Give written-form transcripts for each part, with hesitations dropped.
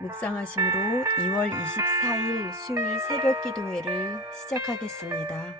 묵상하심으로 2월 24일 수요일 새벽 기도회를 시작하겠습니다.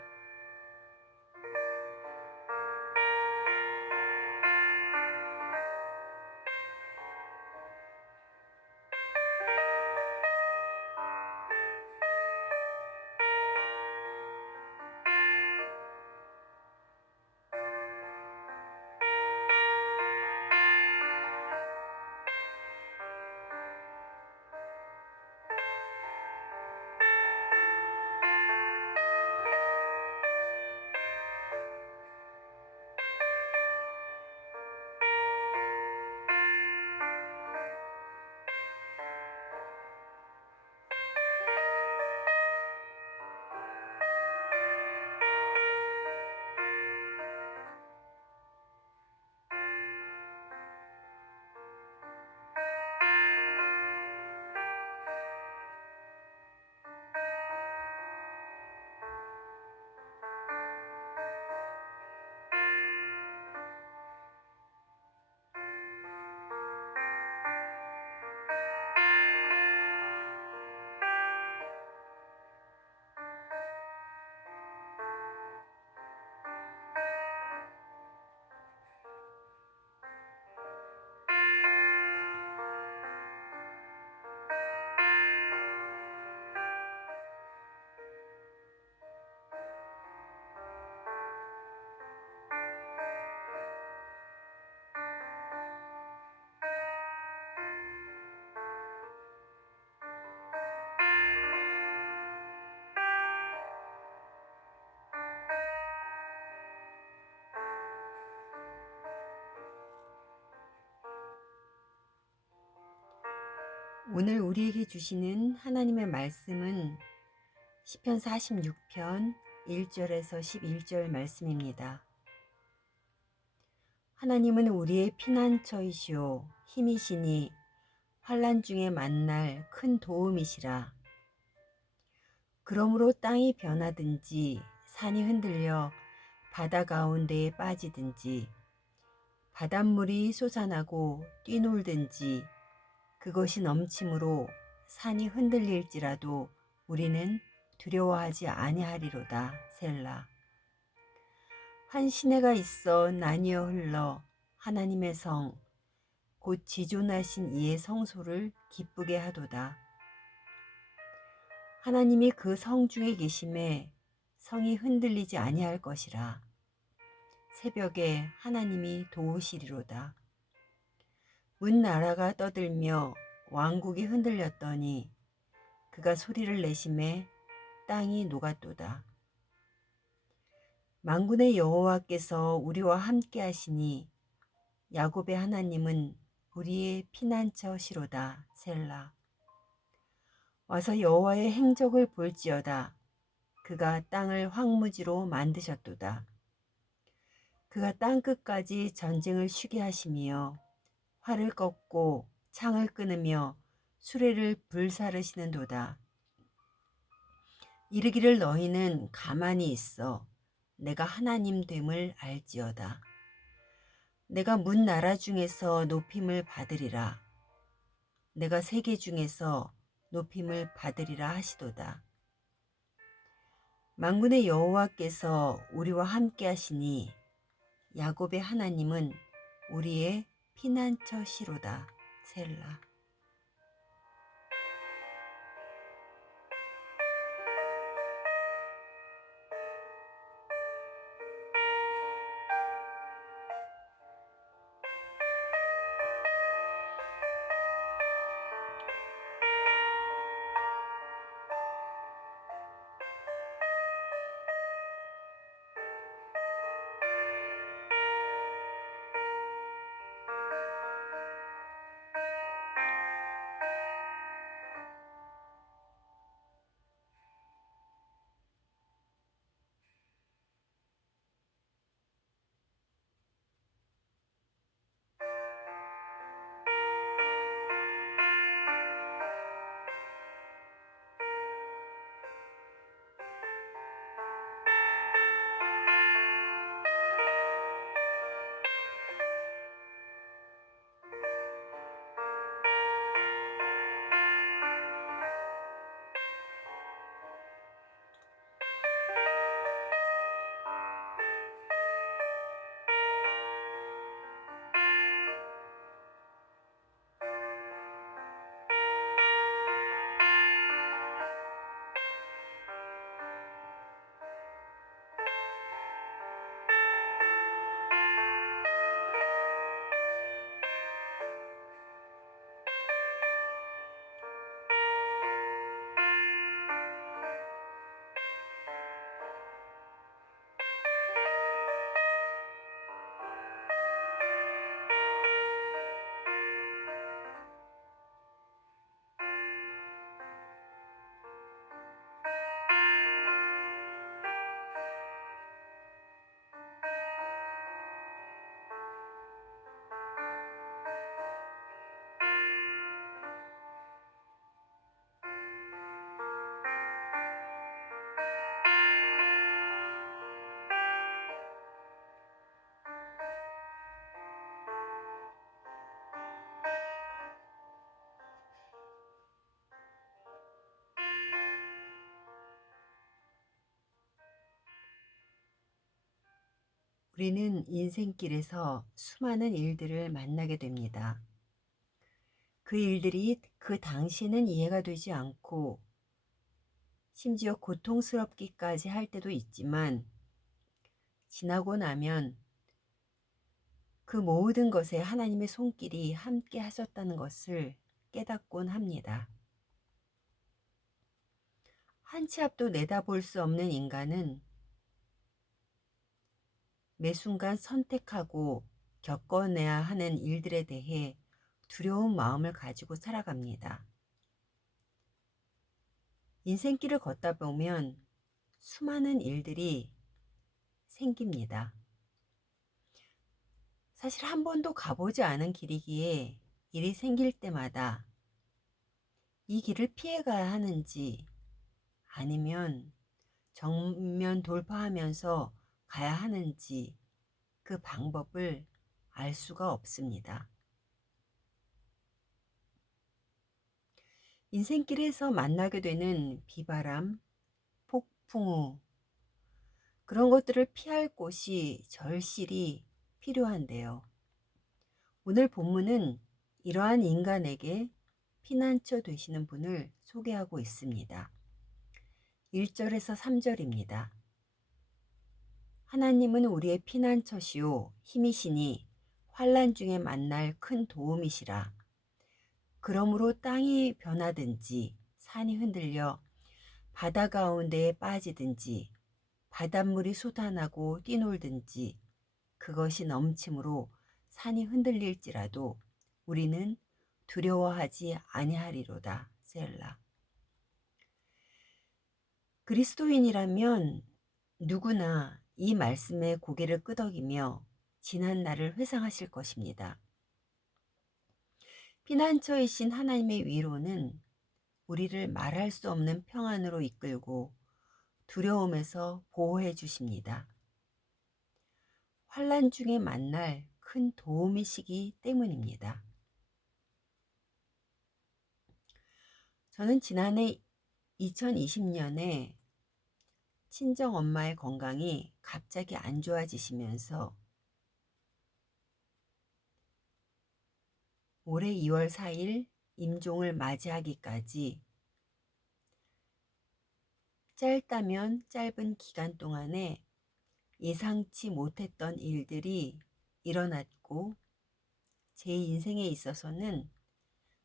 오늘 우리에게 주시는 하나님의 말씀은 시편 46편 1절에서 11절 말씀입니다. 하나님은 우리의 피난처이시오 힘이시니 환난 중에 만날 큰 도움이시라. 그러므로 땅이 변하든지 산이 흔들려 바다 가운데에 빠지든지 바닷물이 솟아나고 뛰놀든지 그것이 넘침으로 산이 흔들릴지라도 우리는 두려워하지 아니하리로다. 셀라. 한 시내가 있어 나뉘어 흘러 하나님의 성 곧 지존하신 이의 성소를 기쁘게 하도다. 하나님이 그 성 중에 계심에 성이 흔들리지 아니할 것이라. 새벽에 하나님이 도우시리로다. 문 나라가 떠들며 왕국이 흔들렸더니 그가 소리를 내심에 땅이 녹았도다. 만군의 여호와께서 우리와 함께 하시니 야곱의 하나님은 우리의 피난처시로다. 셀라. 와서 여호와의 행적을 볼지어다. 그가 땅을 황무지로 만드셨도다. 그가 땅끝까지 전쟁을 쉬게 하시며 활을 꺾고 창을 끊으며 수레를 불사르시는도다. 이르기를 너희는 가만히 있어 내가 하나님 됨을 알지어다. 내가 문 나라 중에서 높임을 받으리라. 내가 세계 중에서 높임을 받으리라 하시도다. 만군의 여호와께서 우리와 함께 하시니 야곱의 하나님은 우리의 피난처시로다. 셀라. 우리는 인생길에서 수많은 일들을 만나게 됩니다. 그 일들이 그 당시는 이해가 되지 않고 심지어 고통스럽기까지 할 때도 있지만 지나고 나면 그 모든 것에 하나님의 손길이 함께 하셨다는 것을 깨닫곤 합니다. 한 치 앞도 내다볼 수 없는 인간은 매 순간 선택하고 겪어내야 하는 일들에 대해 두려운 마음을 가지고 살아갑니다. 인생길을 걷다 보면 수많은 일들이 생깁니다. 사실 한 번도 가보지 않은 길이기에 일이 생길 때마다 이 길을 피해가야 하는지 아니면 정면 돌파하면서 가야 하는지 그 방법을 알 수가 없습니다. 인생길에서 만나게 되는 비바람, 폭풍우, 그런 것들을 피할 곳이 절실히 필요한데요. 오늘 본문은 이러한 인간에게 피난처 되시는 분을 소개하고 있습니다. 1절에서 3절입니다. 하나님은 우리의 피난처시요 힘이시니 환난 중에 만날 큰 도움이시라. 그러므로 땅이 변하든지 산이 흔들려 바다 가운데에 빠지든지 바닷물이 솟아나고 뛰놀든지 그것이 넘침으로 산이 흔들릴지라도 우리는 두려워하지 아니하리로다. 셀라. 그리스도인이라면 누구나 이 말씀에 고개를 끄덕이며 지난 날을 회상하실 것입니다. 피난처이신 하나님의 위로는 우리를 말할 수 없는 평안으로 이끌고 두려움에서 보호해 주십니다. 환난 중에 만날 큰 도움이시기 때문입니다. 저는 지난해 2020년에 친정 엄마의 건강이 갑자기 안 좋아지시면서 올해 2월 4일 임종을 맞이하기까지 짧다면 짧은 기간 동안에 예상치 못했던 일들이 일어났고 제 인생에 있어서는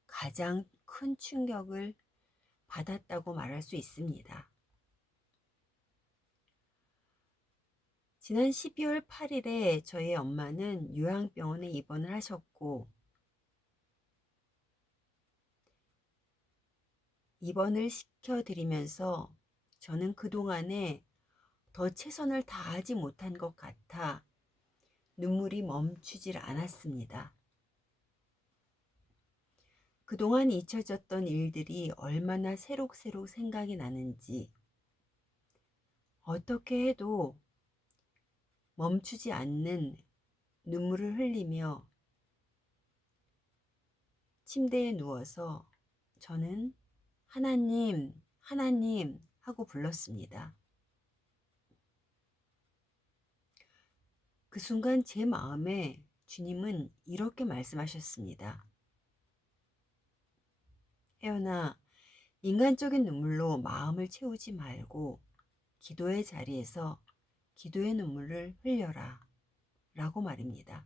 가장 큰 충격을 받았다고 말할 수 있습니다. 지난 12월 8일에 저희 엄마는 요양병원에 입원을 하셨고 입원을 시켜드리면서 저는 그동안에 더 최선을 다하지 못한 것 같아 눈물이 멈추질 않았습니다. 그동안 잊혀졌던 일들이 얼마나 새록새록 생각이 나는지 어떻게 해도 멈추지 않는 눈물을 흘리며 침대에 누워서 저는 하나님, 하나님 하고 불렀습니다. 그 순간 제 마음에 주님은 이렇게 말씀하셨습니다. 혜연아, 인간적인 눈물로 마음을 채우지 말고 기도의 자리에서 기도의 눈물을 흘려라 라고 말입니다.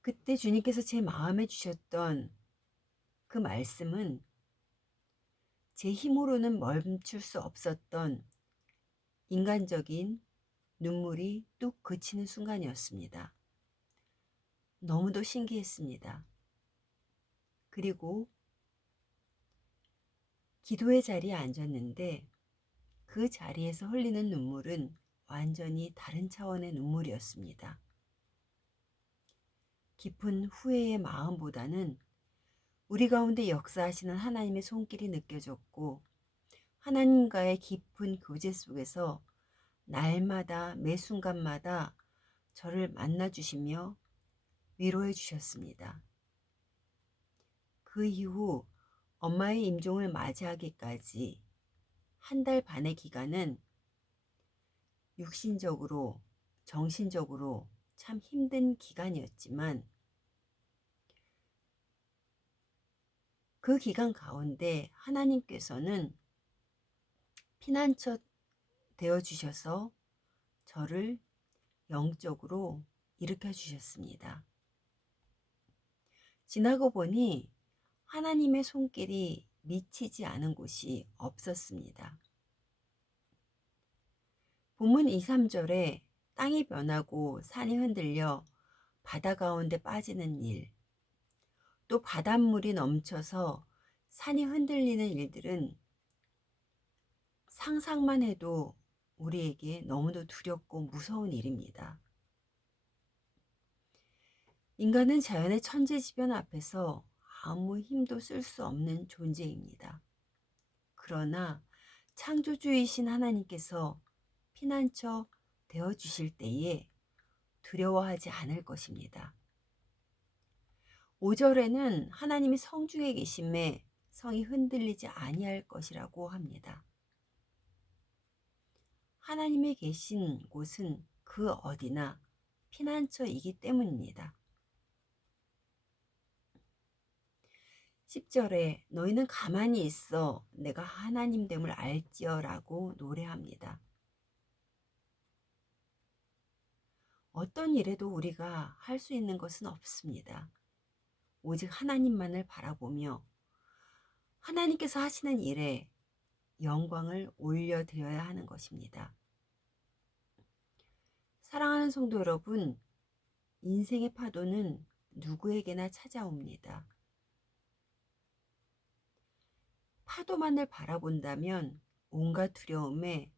그때 주님께서 제 마음에 주셨던 그 말씀은 제 힘으로는 멈출 수 없었던 인간적인 눈물이 뚝 그치는 순간이었습니다. 너무도 신기했습니다. 그리고 기도의 자리에 앉았는데 그 자리에서 흘리는 눈물은 완전히 다른 차원의 눈물이었습니다. 깊은 후회의 마음보다는 우리 가운데 역사하시는 하나님의 손길이 느껴졌고 하나님과의 깊은 교제 속에서 날마다 매 순간마다 저를 만나주시며 위로해 주셨습니다. 그 이후 엄마의 임종을 맞이하기까지 한 달 반의 기간은 육신적으로, 정신적으로 참 힘든 기간이었지만 그 기간 가운데 하나님께서는 피난처 되어 주셔서 저를 영적으로 일으켜 주셨습니다. 지나고 보니 하나님의 손길이 미치지 않은 곳이 없었습니다. 본문 2, 3절에 땅이 변하고 산이 흔들려 바다 가운데 빠지는 일, 또 바닷물이 넘쳐서 산이 흔들리는 일들은 상상만 해도 우리에게 너무도 두렵고 무서운 일입니다. 인간은 자연의 천재지변 앞에서 아무 힘도 쓸 수 없는 존재입니다. 그러나 창조주이신 하나님께서 피난처 되어 주실 때에 두려워하지 않을 것입니다. 5절에는 하나님이 성중에 계심에 성이 흔들리지 아니할 것이라고 합니다. 하나님이 계신 곳은 그 어디나 피난처이기 때문입니다. 10절에 너희는 가만히 있어 내가 하나님됨을 알지어라고 노래합니다. 어떤 일에도 우리가 할 수 있는 것은 없습니다. 오직 하나님만을 바라보며 하나님께서 하시는 일에 영광을 올려드려야 하는 것입니다. 사랑하는 성도 여러분, 인생의 파도는 누구에게나 찾아옵니다. 파도만을 바라본다면 온갖 두려움에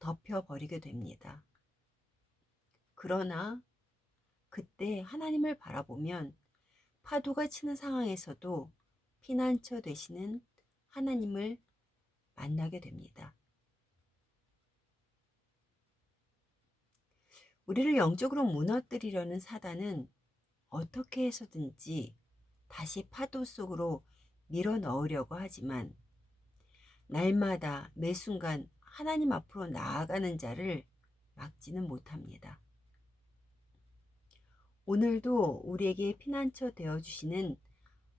덮여버리게 됩니다. 그러나 그때 하나님을 바라보면 파도가 치는 상황에서도 피난처 되시는 하나님을 만나게 됩니다. 우리를 영적으로 무너뜨리려는 사단은 어떻게 해서든지 다시 파도 속으로 밀어 넣으려고 하지만 날마다 매 순간 하나님 앞으로 나아가는 자를 막지는 못합니다. 오늘도 우리에게 피난처 되어주시는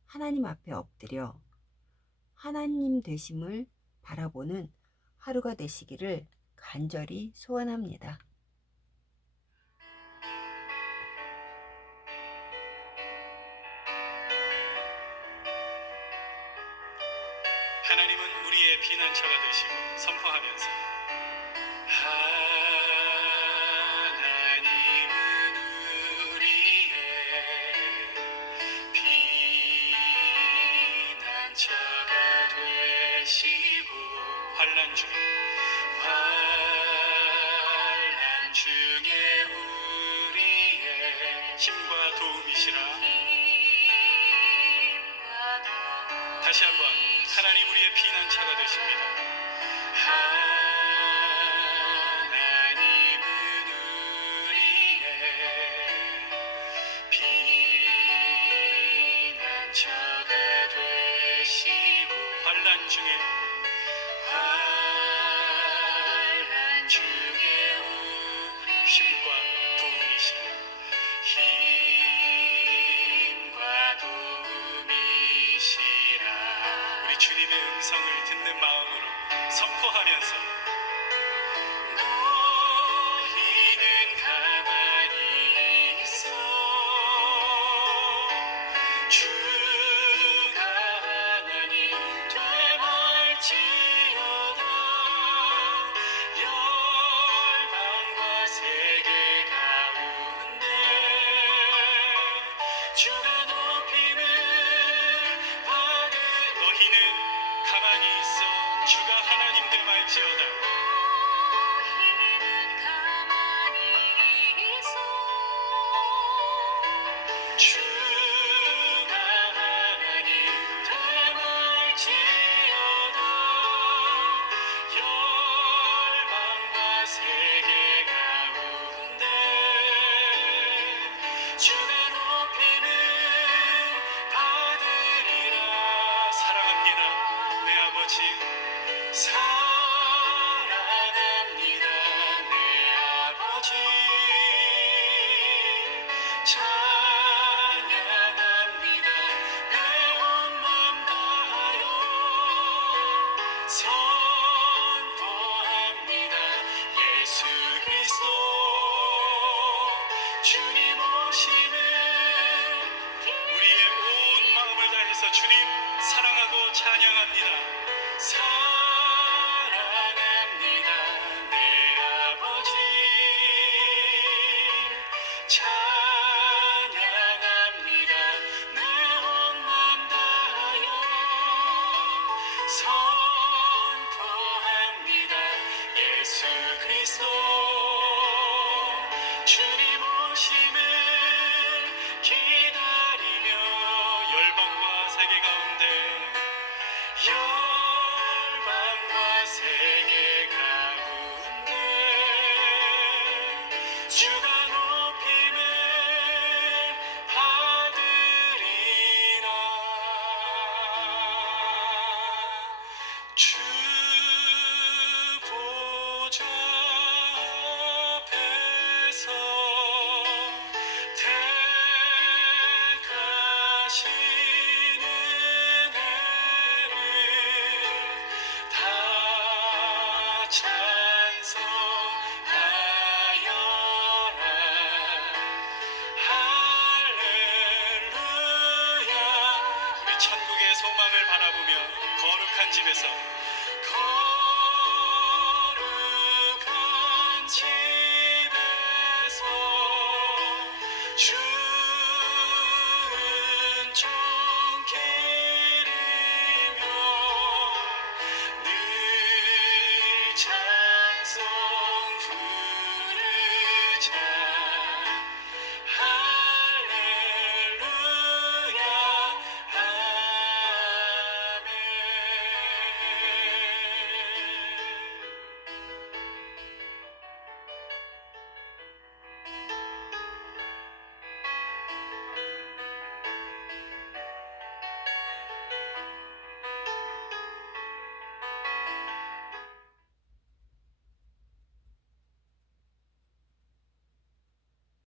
하나님 앞에 엎드려 하나님 되심을 바라보는 하루가 되시기를 간절히 소원합니다. 하나님은 우리의 피난처가 되시고 선포하면서 하나님은 우리의 피난처가 되시고 환난 중에 우리의 힘과 도움이시라. 다시 한번 하나님 우리의 피난처가 되십니다. 하나님은 우리의 피난처가 되시고 환난 중에 우리 힘과 도움이시라. 힘과 도움이시라. 우리 주님의 음성을 듣는 마음으로 선포하면서 너희는 가만히 있어 주가 하나님 되말지어다. 열방과 세계 가운데 주가 높임을 받을 너희는 가만히 있어 주가 하나님 되말지어다. 주가 하나님 되말지어다. 열방과 세계 가운데 주가 높임을 받으리라. 사랑합니다 내 아버지. 사랑합니다 내 아버지 찬양합니다 내 온 맘 다하여 선포합니다 예수 그리스도 주님 오심을 우리의 온 마음을 다해서 주님 사랑하고 찬양합니다 사랑합니다 내 아버지 찬양합니다 내 온 맘 다하여 선포합니다 예수 그리스도 주님 오심을 기다리며 열방과 세계 가운데 열방과 세계 가운데 주가 높임을 받으리라 주 보좌 앞에서 택하시는 은혜를 다 찬송하여라 할렐루야 우리 천국의 소망을 바라보며 거룩한 집에서